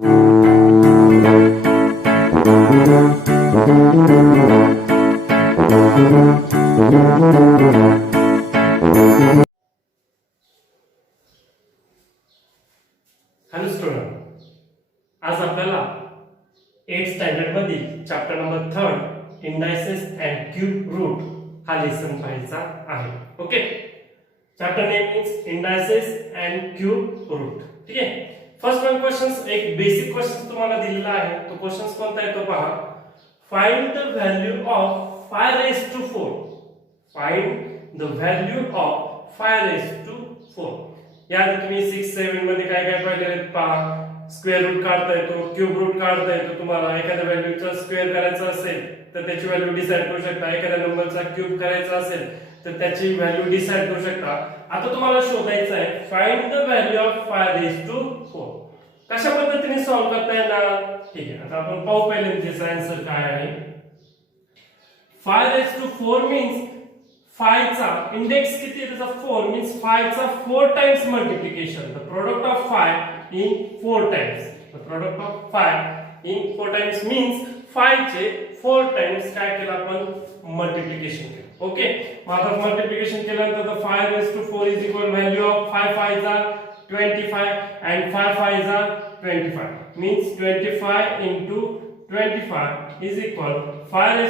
Hello student, आज आपल्याला 8th standard मधील chapter number 3 indices and cube root हा लेसन पाहायचा आहे. Okay, chapter name is indices and cube root. ठीक आहे. फर्स्ट वन क्वेश्चन, एक बेसिक क्वेश्चन तुम्हाला दिलेला आहे. तो क्वेश्चन कोणता आहे तो पहा. Find the value of 5⁴. Find the value of 5⁴. याआधी तुम्ही 6, 7 मध्ये काय काय पाहिलेले पहा. स्क्वेअर रूट काढता येतो, क्यूब रूट काढता येतो. तुम्हाला एखाद्या व्हॅल्यूचा स्क्वेअर करायचा असेल तर त्याची व्हॅल्यू डिसाइड करू शकता. एखाद्या नंबरचा क्यूब करायचा असेल तर त्याची व्हॅल्यू डिसाइड करू शकता. आता तुम्हाला शोधायचं आहे फाइंड द व्हॅल्यू ऑफ 5⁴. कशा पद्धतीने सॉल्व्ह करता येणार? ठीक आहे, आता आपण पाहू पहिले त्याचा आन्सर काय आहे. 5⁴ मीन्स 5 चा इंडेक्स किती आहे त्याचा 4 मीन्स 5 चा 4 times multiplication. The product of 5 in 4 times. The product of 5 in 4 times means 5 चे 4 टाइम्स काय केलं आपण मल्टिप्लिकेशन केलं. ओके, मग आता मल्टिप्लिकेशन केल्यानंतर 5⁴ इज इक्वल व्हॅल्यू ऑफ 5 5 जा 25 and 5 5 जा 25 means 25 into 25 is equal 5⁴.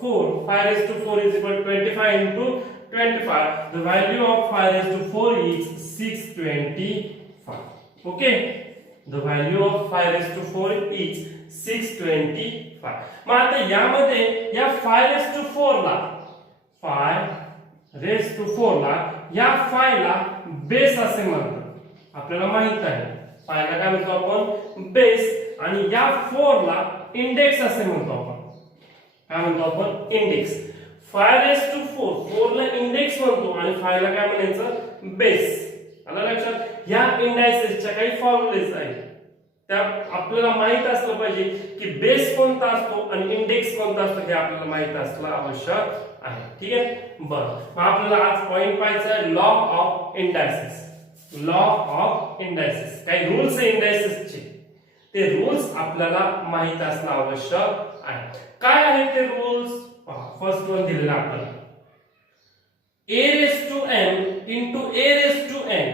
5⁴ is equal 25 into 25. The value of 5⁴ is 625. Okay, the value of 5⁴ is 625. मग आता यामध्ये या 5⁴ ला 5⁴ ला या 5 ला बेस असे म्हणतात. आपल्याला माहित आहे 5 ला काय म्हणतो आपण बेस, आणि या 4 ला इंडेक्स असे म्हणतो आपण. काय म्हणतो आपण? इंडेक्स. 5⁴ 4 ला इंडेक्स म्हणतो आणि 5 ला काय म्हणायचं? बेस. आलं लक्षात? या इंडायसेसच्या काही फॉर्म्युलेज आहेत त्या आपल्याला माहित असलं पाहिजे की बेस कोणता असतो आणि इंडेक्स कोणता असतो हे आपल्याला माहित असलं आवश्यक आहे. ठीक आहे. बरं, मग आपल्याला आज पॉइंट पाहायचा आहे law of indices. Law of indices, काही रूल्स आहे इंडायसेसचे, ते रूल्स आपल्याला माहित असणं आवश्यक आहे. काय आहेत ते रूल्स? फर्स्ट वन दिलेला आपल्याला a⁻m into a⁻n.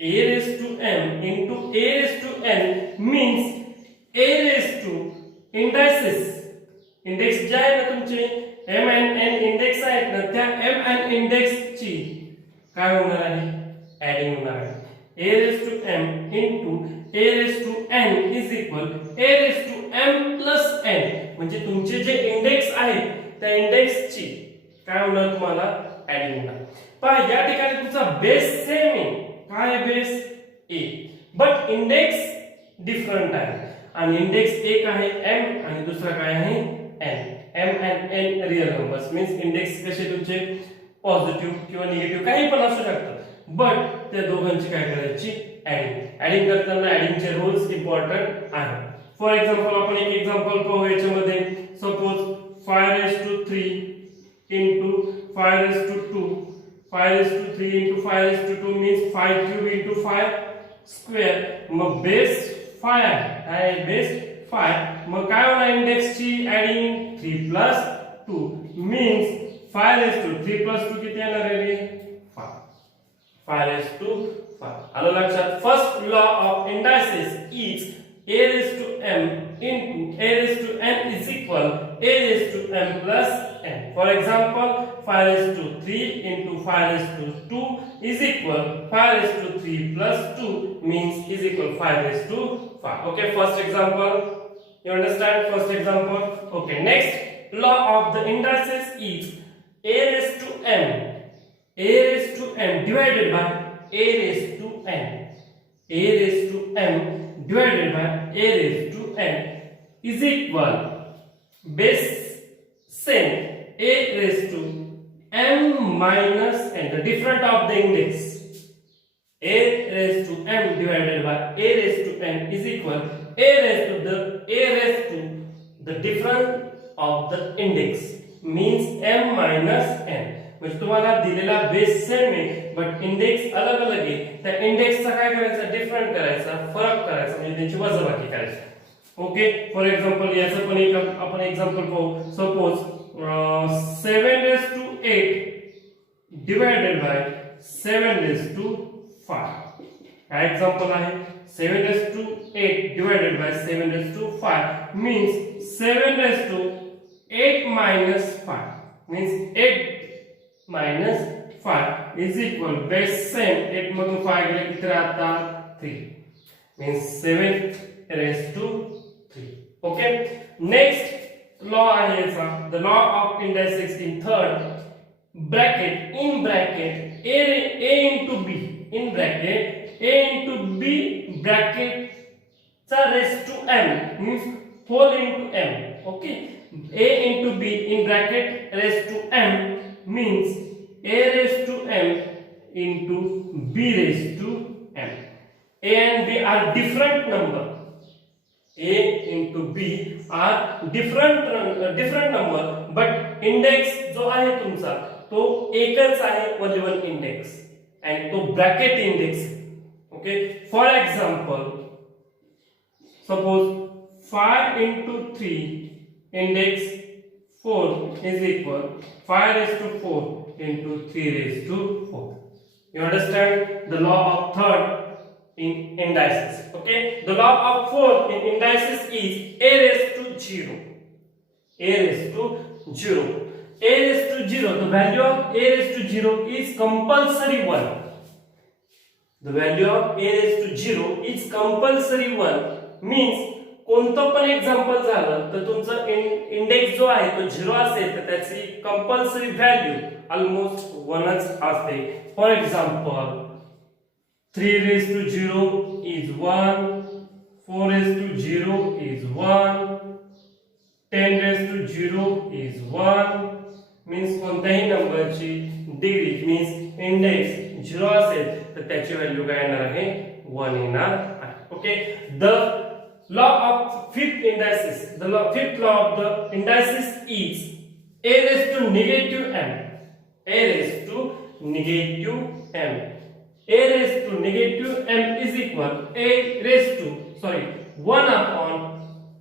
a⁻m into a⁻n means indices. Index J आहे ना तुमचे m and n इंडेक्स आहेत ना, त्या m and इंडेक्स ची काय होणार आहे? ऍडिंग होणार आहे. a⁻m into a⁻n is equal a⁻m plus n. म्हणजे तुमचे जे इंडेक्स आहेत त्या इंडेक्स ची काय होणार तुम्हाला? ऍडिंग होणार. पहा या ठिकाणी तुमचा बेस सेम आहे. काय आहे base? a, but index different आहे. आणि इंडेक्स एक आहे m आणि दुसरा काय आहे n. m and n real numbers means index कसे तुमचे पॉझिटिव्ह किंवा निगेटिव्ह काही पण असू शकतात. बट त्या दोघांची काय करायची? ऍडिंग करताना ऍडिंगचे रूल्स इम्पॉर्टंट आहेत. फॉर एक्झाम्पल आपण एक एक्झाम्पल पाहू याच्यामध्ये. Suppose 5⁵ into 5⁵ 5⁵ into 5⁵ means 5³ into 5 square. मग बेस 5 आहे, बेस 5. मग काय होणार इंडेक्सची ऍडिंग? 3 plus 2 means 5⁵. 3 plus 2 किती येणार आहे? 5. 5⁵5. आलं लक्षात? First law of indices is a⁻m into a⁻n is equal a⁻m plus n. For example, 5⁵3 into 5⁵2 is equal 5⁵3 plus 2 means is equal 5⁵5. Okay, first example. You understand? First example. Okay, next law of the indices is a⁻m divided by a⁻n. a⁻m divided by a⁻n is equal base same a⁻m minus n. The difference of the index a⁻m divided by a⁻n is equal a⁻to the difference of the index means m minus n. म्हणजे तुम्हाला दिलेला base same आहे but index अलग अलग आहे. त्या इंडेक्सचा काय करायचा, डिफरंट करायचा, फरक करायचा, म्हणजे त्यांची वजाबाकी करायची. ओके, फॉर एक्झाम्पल याचं पण एक आपण एक्झाम्पल पाहू. Suppose 7^8 divided by 7^5. हा एक्झाम्पल आहे. 7^8 divided by 7^5 means 7^8 minus 5 means 8 minus 5 is equal base same 8 मधून 5 गेले किती राहतात 3 means 7^3. ओके, नेक्स्ट लॉ आहे याचा, the law of indices in third bracket in bracket a into b in bracket a into b bracket चा raised to m means whole into m. Okay, a into b in bracket raised to m means a raised to m into b raised to m. A and b are different number. A into b are different number, but index जो आहे तुमचा तो एकच आहे, only one index, and तो bracket index. Okay, for example, suppose 5 into 3 index 4 is equal 5 raised to 4 into 3 raised to 4. You understand the law of third in indices. Okay, the law of fourth in indices is a raised to 0. A raised to 0. A raised to 0. The value of a raised to 0 is compulsory 1. The value of a raised to 0 is compulsory 1 means कोणतं पण example झालं तर तुमचं index जो आहे तो 0 असेल तर त्याची कंपल्सरी व्हॅल्यू ऑलमोस्ट 1च असते. For example 3 raised to 0 is 1, 4 raised to 0 is 1, 10 raised to 0 is 1 means कोणत्याही नंबरची डिग्री मीन्स इंडेक्स 0 असेल तर त्याची व्हॅल्यू काय येणार आहे 1 येणार आहे. Okay, the law of fifth law of the indices is a raised to negative m. A raised to negative m. A raised to negative m is equal 1 upon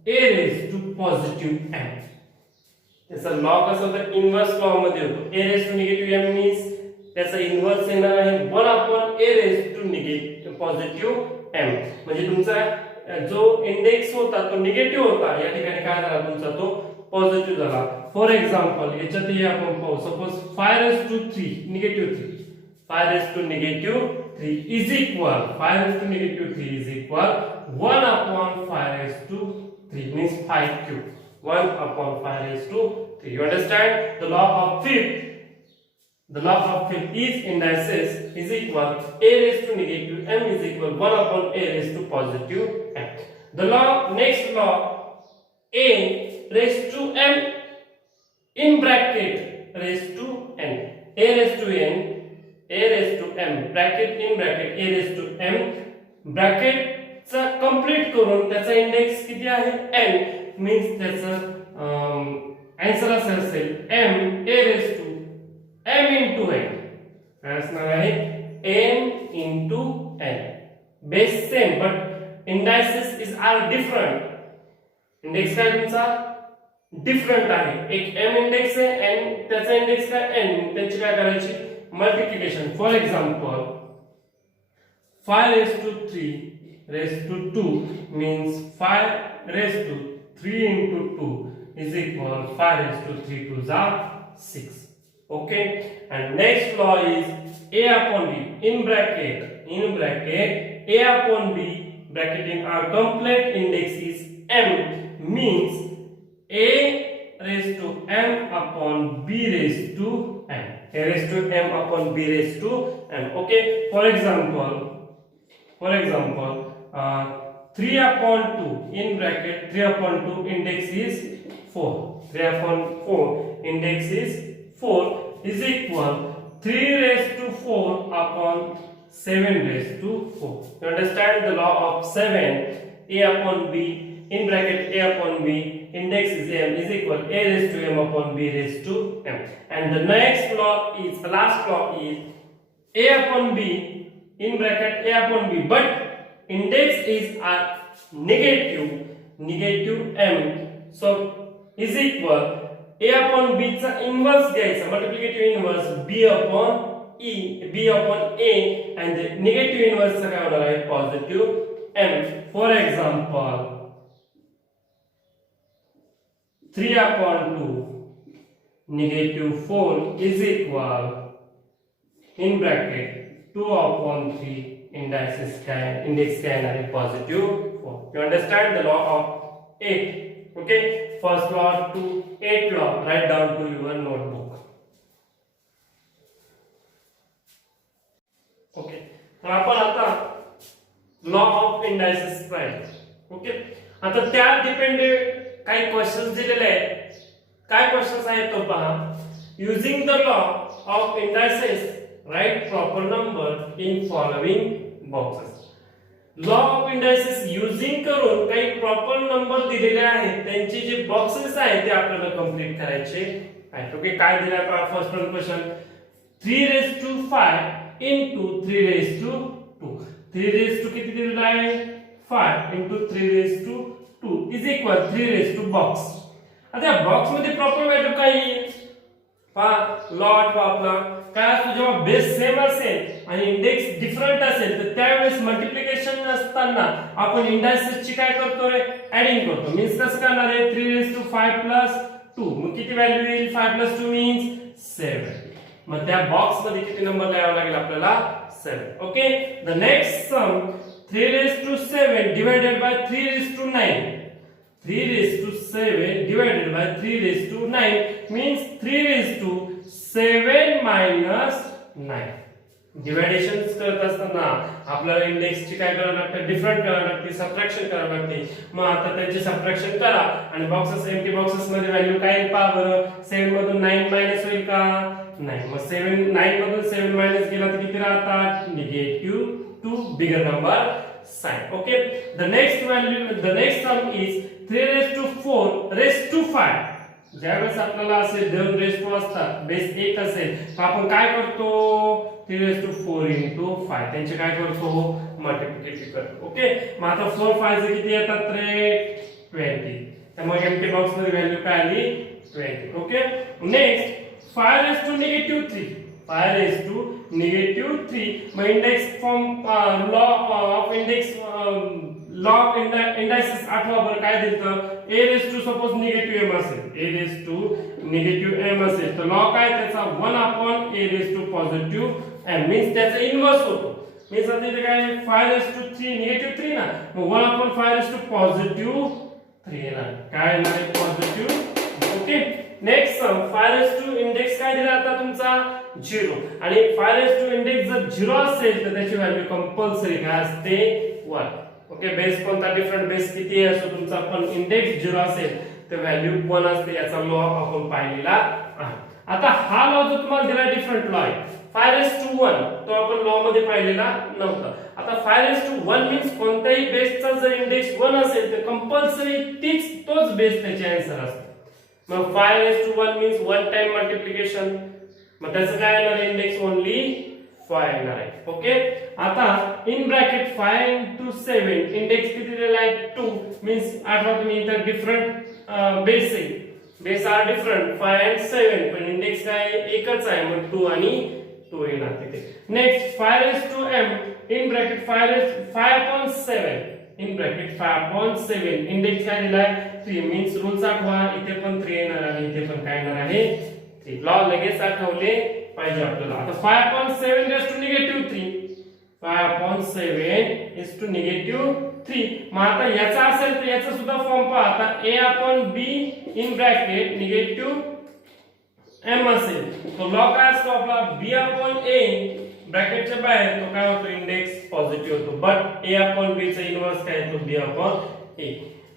a raised to positive m. त्याचा law कसा होता, inverse law मध्ये होतो. a raised to negative m means त्याचा inverse येणार आहे 1 upon a raised to negative positive m. म्हणजे तुमचा जो इंडेक्स होता तो निगेटिव्ह होता, या ठिकाणी काय झाला तुमचा तो पॉझिटिव्ह झाला. फॉर एक्झाम्पल याच्यातही आपण पाहू. Suppose 5 raised to 3 negative 3 5 raised to negative 3 is equal 5 raised to negative 3 is equal 1 upon 5 raised to 3 means 5 cube. 1 upon 5 raised to 3. You understand the law of fifth? The law of fifth is indices is equal a raised to negative m is equal 1 upon a raised to positive m. The law, next law, a raised to m in bracket raised to n. A raised to n, a raised to m, bracket in bracket a raised to m, bracket चा complete करून त्याचा index किती आहे n means त्याचा answer असेल m a raised to m into n. काय असणार आहे m into n. Base same but indices is are different. Index काय तुमचा डिफरंट आहे. एक m इंडेक्स आहे n त्याचा इंडेक्स काय n, त्याची काय करायची multiplication. For example 5 raised to 3 raised to 2 means 5 raised to 3 into 2 is equal 5 raised to 3 to the 6. Okay, and next law is a upon b in bracket a upon b bracketing our complete index is m means a raised to m upon b raised to m. A raised to m upon b raised to m. Okay, for example 3 upon 2 in bracket 3 upon 2 index is 4. 3 upon 4 index is 4 is equal 3 raised to 4 upon 7 raised to 4. You understand the law of 7? A upon b in bracket a upon b index is m is equal a raised to m upon b raised to m. And the next law is, the last law is A upon B in bracket A upon B, but index is negative m, so is equal A upon B चा inverse घ्यायचा, multiplicative inverse B upon B upon A, and the negative inverse चा काय होणार आहे positive m. For example 3 upon 2 negative 4 is equal in bracket 2 upon 3 index काय आहे positive 4. You understand the law of 8? Okay, first law to 8 law, write down to your notebook. Okay, तर आपण आता law of indices पाहिजे. Okay, आता त्या dependent काही questions दिलेले आहेत. काय क्वेश्चन्स आहेत तो पहा. Using the law of indices right proper number in following boxes. Law of indices using करून काही प्रॉपर नंबर दिलेले आहेत, त्यांचे जे बॉक्सेस आहेत ते आपल्याला कंप्लीट करायचे आहेत. ओके, काय दिलं आहे फर्स्ट वन क्वेश्चन 3⁵ into 3⁵2. 3⁵ किती दिलेला आहे 5 into 3⁵2 is equal 3 बॉक्स. आता या बॉक्स मध्ये प्रॉपर व्हॅल्यू काय येईल पहा. लॉट आपला काय असतो, जेव्हा बेस सेम असेल आणि इंडेक्स डिफरंट असेल तर त्यावेळेस मल्टिप्लिकेशन असताना आपण इंडायसेस ची काय करतो रे ऍडिंग करतो. मीन्स कसं करणार आहे 3⁵5 + 2, मग किती व्हॅल्यू येईल 5 + 2 मीन्स 7. मग त्या बॉक्स मध्ये किती नंबर लिहावा लागेल आपल्याला 7. Okay, the next sum 3⁵7 divided by 3⁵9. 3⁵7 divided by 3⁵9 means 3⁵7 minus 9. डिव्हायडेशन करत असताना आपल्याला इंडेक्स ची काय करावं लागतं डिफरंट करावं लागते, सबट्रॅक्शन करावं लागते. मग आता त्याची सबट्रॅक्शन करा आणि बॉक्सेस एम्प्टी बॉक्सेस मध्ये व्हॅल्यू काय येईल पहा बरं. 7 मधून 9 मायनस होईल का नाही. मग 9 मधून 7 मायनस गेला तर किती राहतात -2 bigger number sign. Okay, the next sum is 3⁴5. ज्यावेळेस आपल्याला असे 2⁴ असतात, बेस 1 असेल तर आपण काय करतो 3⁴ into 5 त्यांचे काय करतो मल्टिप्लिकेटिव्ह करतो. ओके, मग आता 4 5 किती येतात रे 20. त्यामुळे एम्प्टी बॉक्स मध्ये व्हॅल्यू काय आली 20. Okay, next 5⁻3. 5⁻3 मग index from law of indices आठवा बरं काय दिलं a⁻, सपोज -m असेल a⁻m असेल तर लॉ काय त्याचा 1 upon a⁻ positive m means त्याचा इन्व्हर्स होतो. मीन्स आता इथे काय 5⁻3 -3 ना, मग 1 upon 5⁻3 ना काय येणार positive. Okay, next sum 5⁻2 index काय दिला आता तुमचा 0 आणि 5⁻2 इंडेक्स जर 0 असेल तर त्याची व्हॅल्यू कंपल्सरी काय असते 1. ओके, बेस कोणता डिफरंट बेस किती असो तुमचा पण इंडेक्स 0 असेल तर व्हॅल्यू 1 असते. याचा लॉ आपण पाहिलेला आहे. आता हा लॉ जो तुम्हाला दिला डिफरंट लॉ आहे 5⁻1 तो आपण लॉ मध्ये पाहिलेला नव्हता. आता 5⁻1 मीन्स कोणत्याही बेसचा जर इंडेक्स 1 असेल तर कंपल्सरी तोच बेस त्याचे आन्सर असतो. मग 5⁻1 मीन्स 1 टाइम मल्टिप्लिकेशन, मग त्याचं काय येणार इंडेक्स ओनली 5 येणार आहे. ओके, आता इन ब्रॅकेट 5 into 7 इंडेक्स किती दिलेला आहे 2 मीन्स आठवा तुम्ही इथे डिफरंट बेस आहे, बेस आर डिफरंट 5 and 7 पण इंडेक्स काय एकच आहे मग 2 आणि 2 येणार तिथे. Next 5⁻m in bracket 5/7 in bracket 5/7 index काय दिला आहे 3 मीन्स रूल्स आठवा, इथे पण 3 येणार आणि इथे पण काय येणार आहे 3. लॉ लगेच आठवले पाहिजे आपल्याला. आता 5/7 -3 5/7 is to -3. मग आता याचा असेल तर याचा सुद्धा फॉर्म पहा. आता a/b इन ब्रॅकेट -m असेल तो लॉ काय असतो आपला b/a ब्रॅकेटच्या बाहेर तो काय होतो इंडेक्स पॉझिटिव्ह होतो, बट a/b चा इन्व्हर्स काय येतो b/a.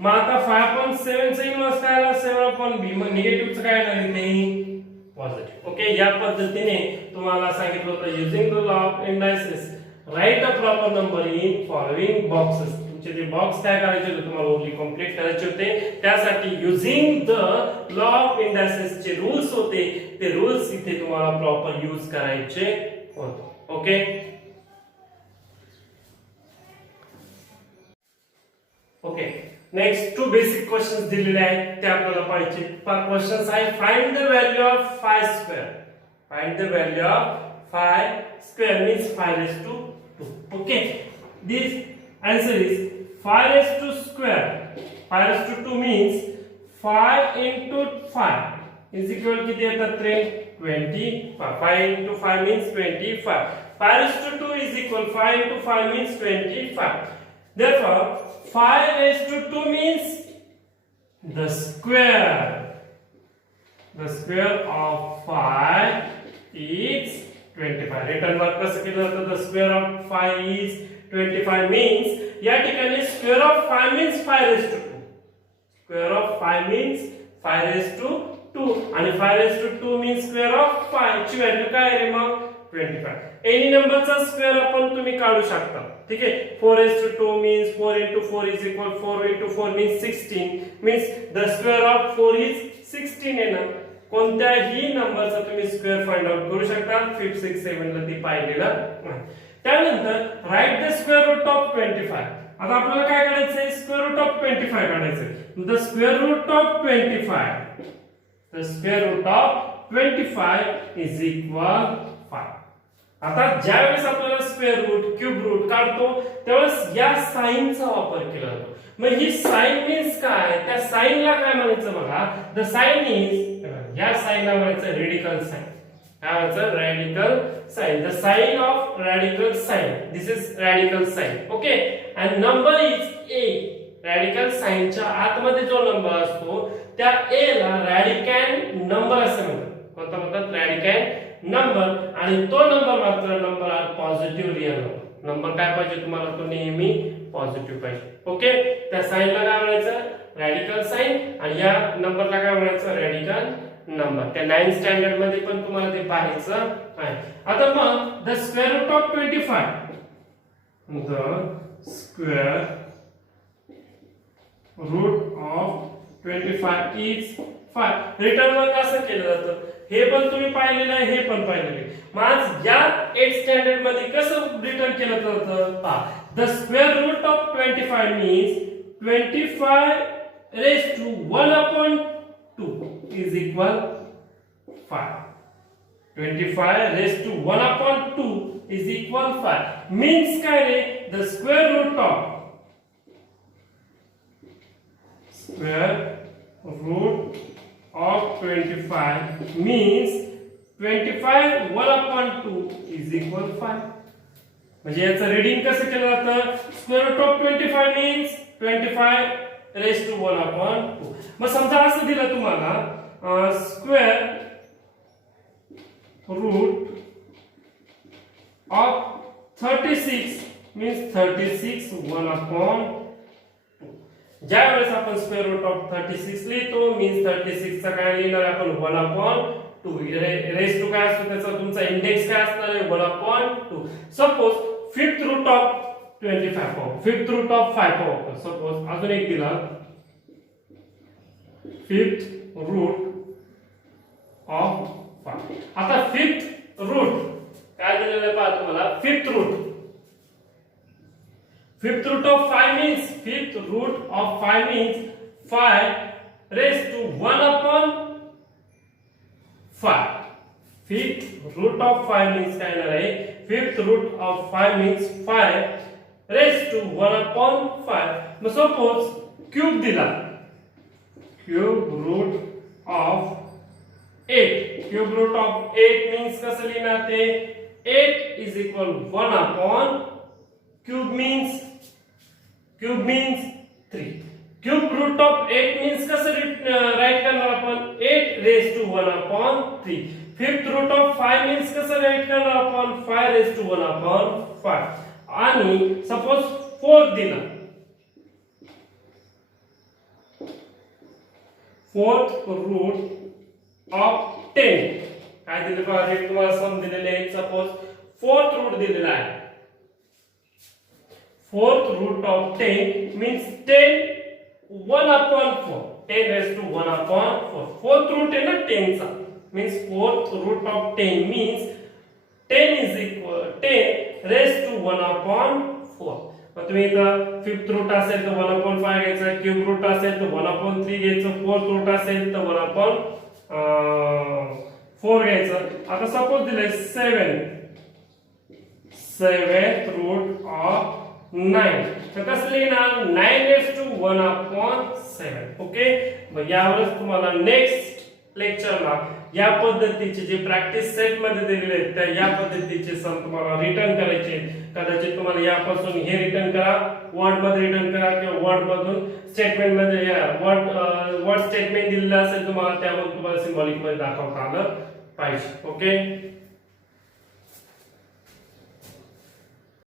मग आता 5/7 चा इन्व्हर्स काय आला 7/b, मग निगेटिव्हचं काय येणार नाही पॉझिटिव्ह. ओके, या पद्धतीने तुम्हाला सांगितलं होतं using the law of indices right the proper number in following boxes. तुमचे जे बॉक्स काय करायचे होते तुम्हाला ओनली कंप्लीट करायचे होते, त्यासाठी using the law of indices चे रूल्स होते ते रूल्स इथे तुम्हाला प्रॉपर यूज करायचे होते. Okay. Okay, next 2 basic questions दिलेले आहेत ते आपल्याला पाहिजे. क्वेश्चन्स आहे find the value of 5 square. Find the value of 5 square means 5 raised to 2. Okay, this answer is 5 raised to square. 5 raised to 2 means 5 into 5 is equal to किती येतात रे 25. 5 into 5 means 25. 5 raised to 2 is equal 5 into 5 means 25. Therefore 5 raised to 2 means the square. The square of 5 is 25. Written work कसं केलं जातं? The square of 5 is 25 means या ठिकाणी square of 5 means 5 raised to 2. Square of 5 means 5 raised to 2 आणि 5 raised to 2 means square of 5 ची value काय आहे मग 25. एनी नंबरचा स्क्वेअर आपण तुम्ही काढू शकता. ठीक आहे. 4 raised to 2 means 4 into 4 is equal 4 into 4 means 16 means the square of 4 is 16 आहे ना. कोणत्याही नंबरचा तुम्ही स्क्वेअर फाइंड आउट करू शकता. 5 6 7 ला ती पाहिलेला आहे. त्यानंतर write the square root of 25. आता आपल्याला काय काढायचं आहे स्क्वेअर रूट ऑफ 25 काढायचं आहे. The square root of 25 the square root of 25 is equal 5. आता ज्या वेळेस आपल्याला स्क्वेअर रूट क्यूब रूट काढतो त्यावेळेस या साइनचा वापर केला जातो. मग ही साइन मीन्स काय त्या साइनला काय म्हणायचं बघा. द साइन इज या साइनला म्हणायचं रेडिकल साइन. काय म्हणायचं radical sign. The sign of radical sign. This is radical sign. Okay. And number is a. Radical साइनच्या आतमध्ये जो नंबर असतो त्या ए ला रॅडिकॅन नंबर असं म्हणतात. कोणता म्हणतात रॅडिकॅन नंबर. आणि तो नंबर मात्र number are positive real number. Number काय पाहिजे तुम्हाला तो नेहमी पॉझिटिव्ह पाहिजे. ओके. त्या साइनला काय म्हणायचं रॅडिकल साइन आणि या नंबरला काय म्हणायचं रॅडिकल नंबर. त्या 9th स्टँडर्ड मध्ये पण तुम्हाला ते पाहायचं आहे. आता मग the square root of 25. The square root of 25 is 5. Written work असं केलं जातं. हे पण तुम्ही पाहिलेलं आहे हे पण पाहिलेलं आहे. मग या 8th स्टँडर्ड मध्ये कसं रिटर्न केलं जातं पहा. The square root of 25 means 25 raised to 1 upon 2 is equal 5. 25 raised to 1 upon 2 is equal 5. Means काय रे the square root of of 25 means 25 1 upon 2 is equal 5. म्हणजे याचं रीडिंग कसं केलं जातं square root of 25 means 25 raised to 1 upon 2. मग समजा असं दिलं तुम्हाला square root of 36 means 36 1 upon 2. ज्या वेळेस आपण स्क्वेअर रूट ऑफ 36 लिहितो मीन्स 36 चा काय लिहिणार आपण 1 upon 2. रेस टू काय असतो त्याचा तुमचा इंडेक्स काय असणार आहे 1 upon 2. Suppose fifth root of 25 पाहू. फिफ्थ रूट ऑफ 5 पाहू. सपोज अजून एक दिला फिफ्थ रूट ऑफ 5. आता फिफ्थ रूट काय दिलेलं आहे पहा तुम्हाला fifth root. Fifth root of 5 means fifth root of 5 means 5 raised to 1 upon 5. Fifth root of 5 means काय येणार आहे fifth root of 5 means 5 raised to 1 upon 5. मग सपोज क्यूब दिला cube root of 8. Cube root of 8 means कसं लिहिणार ते 8 is equal 1 upon cube means 3. Cube root of 8 means कसं right करणार आपण 8 raised to 1 upon 3. Fifth root of 5 means कसं right करणार आपण 5 raised to 1 upon 5. आणि सपोज 4 दिला fourth root of 10 काय दिलं पहा हे तुम्हाला सम दिलेले आहे. सपोज फोर्थ रूट दिलेला आहे. Fourth root of 10 means 10 1 upon 4. 10 raised to 1 upon 4. Fourth root है ना 10 चा means fourth root of 10 means 10 raised to 1 upon 4. मग तुम्ही इथं फिफ्थ रूट असेल तर 1 upon 5 घ्यायचं, क्यूब रूट असेल तर 1 upon 3 घ्यायचं, फोर्थ रूट असेल तर 1 upon 4 घ्यायचं. आता सपोज दिले 7th रूट ऑफ 9, तर कसं लिहिणार 9 raised to 1 upon 7. ओके, मग यावरच तुम्हाला नेक्स्ट लेक्चरला या पद्धतीचे जे प्रॅक्टिस सेट मध्ये दिलेले आहेत त्या या पद्धतीचे सम तुम्हाला रिटर्न करायचे. कदाचित तुम्हाला यापासून हे रिटर्न करा, वर्ड मध्ये रिटर्न करा किंवा वर्ड मधून स्टेटमेंट मध्ये वर्ड स्टेटमेंट दिलेलं असेल तुम्हाला त्यामध्ये तुम्हाला सिम्बॉलिक मध्ये दाखवता आलं पाहिजे. ओके.